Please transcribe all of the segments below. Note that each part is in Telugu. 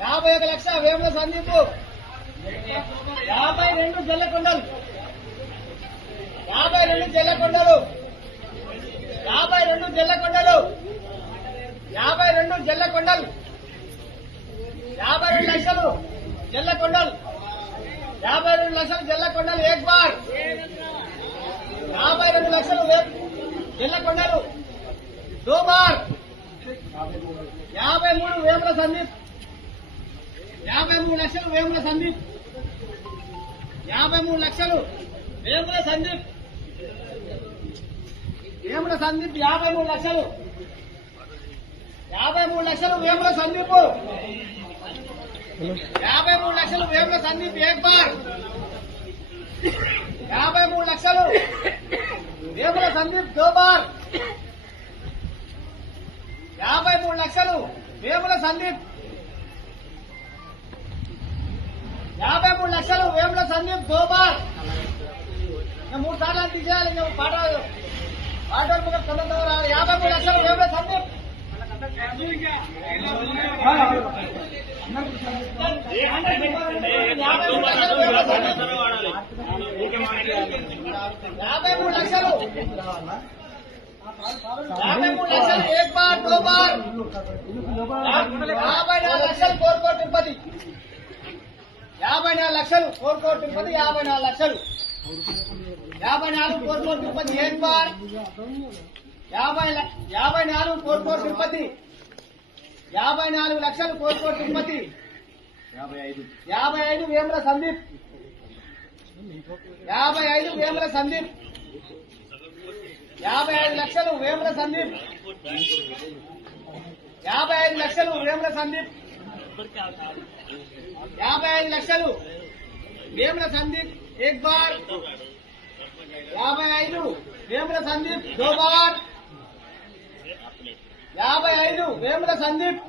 51 లక్షల వేముల సందీపు 52 జల్లకొండలు 52 జల్లకొండలు 52 జల్లకొండలు 52 జల్లకొండలు 52 లక్షలు జల్లకొండలు 52 లక్షలు జల్లకొండలు ఏక్ బార్ 52 లక్షలు జల్లకొండలు దో బార్ 53 వేముల సందీప్ 53 లక్షలు వేముల సందీప్ 53 లక్షలు వేముల సందీప్ 53 లక్షలు 53 లక్షలు వేముల సందీప్ 53 లక్షలు వేముల సందీప్ ఏక్ బార్ 53 లక్షలు వేముల సందీప్ దో బార్ 53 లక్షలు వేముల సందీప్ 53 లక్షలు వేముల సందీప్ దో బార్ 3 సార్లు తీసేయాలి పాట 53 లక్షలు వేముల సందీప్ 53 లక్షలు 53 లక్షలు ఏక్ బార్ దో బార్ 54 లక్షలు కోరుకోట తిరుపతి 54 లక్షలు కోరుకోట తిరుపతి 54 లక్షలు 54 కోరుకోట తిరుపతి ఏక్ బార్ 54 కోరుకోట తిరుపతి 54 లక్షలు కోరుకోట తిరుపతి 55 వేముల సందీప్ 55 వేముల సందీప్ 55 లక్షలు వేముల సందీప్ 55 లక్షలు వేముల సందీప్ 55 లక్షలు వేముల సందీప్ ఏక్ బార్ 55 వేముల సందీప్ దో బార్ 55 వేముల సందీప్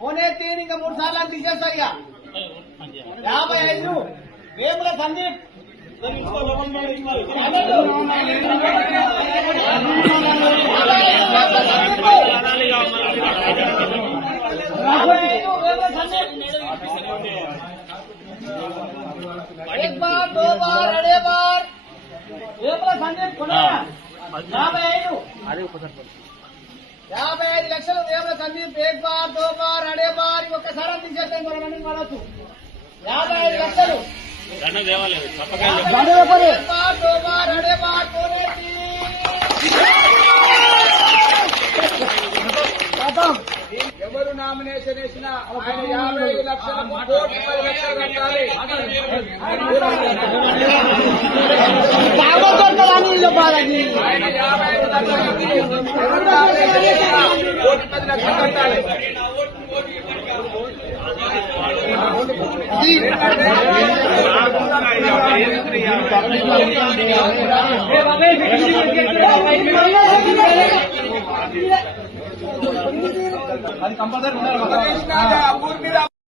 పోనే తీన్ ఇంకా 3 సార్లు తీసేస్తా ఇక 55 వేముల సందీప్ 1 बार 2 बार अड़े बार वेमुల సందీప్ 55 లక్షలు వేముల సందీప్ ఏక్ బార్ 2 బార్ అడే బార్ ఒక్కసారి తీసేస్తాం మనం మనసు 55 లక్షలు ఎవరు నామినేషన్ వేసినా ఆయన 55 లక్షలకు 1 లక్షలు కట్టాలి. ఆయన 55 లక్షలు కట్టాలి. అది కంపల్సరీ